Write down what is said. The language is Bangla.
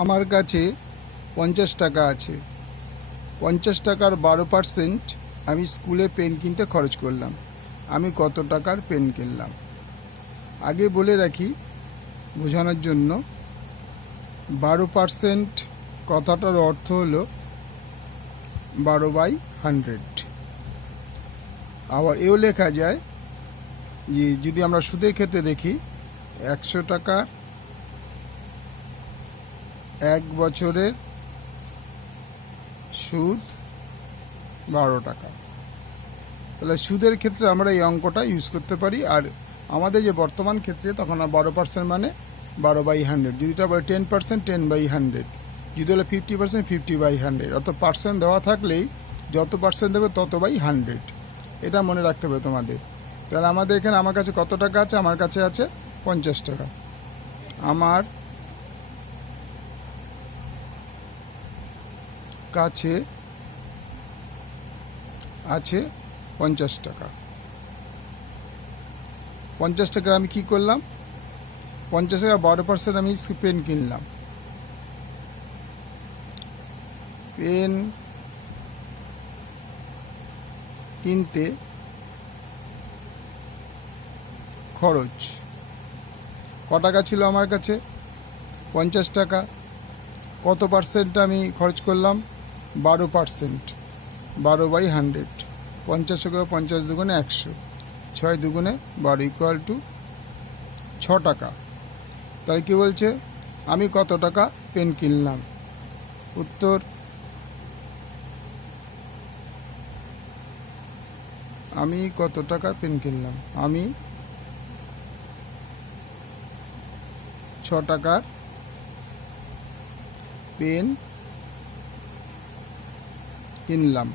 আমার কাছে 50 টাকা আছে। 50 টাকার 12% আমি স্কুলে পেন কিনতে খরচ করলাম। আমি কত টাকার পেন কিনলাম? আগে বলে রাখি বোঝানোর জন্য, 12% কথাটার অর্থ হলো 12/100। আবার এও লেখা যায় যে যদি আমরা সুদের ক্ষেত্রে দেখি, 100 টাকার 1 বছরের সুদ 12 টাকা। তাহলে সুদের ক্ষেত্রে আমরা এই অঙ্কটা ইউজ করতে পারি। আর আমাদের যে বর্তমান ক্ষেত্রে তখন 12% মানে 12/100। যদি এটা বলে 10% 10/100, যদি হলে 50% 50/100। অত পার্সেন্ট দেওয়া থাকলেই যত পার্সেন্ট দেবে তত বাই 100। এটা মনে রাখতে হবে তোমাদের। তাহলে আমাদের এখানে আমার কাছে কত টাকা আছে? আমার কাছে আছে 50 টাকা। আমার কাছে আছে 50 টাকা। 50 টাকা আমি কি করলাম? 50 টাকা 12% আমি পেন কিনলাম। পেন কিনতে খরচ ক টাকা ছিল আমার কাছে? 50 টাকা। কত পার্সেন্ট আমি খরচ করলাম? 12%। 12/100। 50 টাকা 50 দুগুণে 100, 6 দুগুণে 12 = 6 টাকা। তাই কি বলছে? আমি কত টাকা পেন কিনলাম? উত্তর, আমি কত টাকা পেন কিনলাম? আমি 6 টাকার পেন কিনলাম।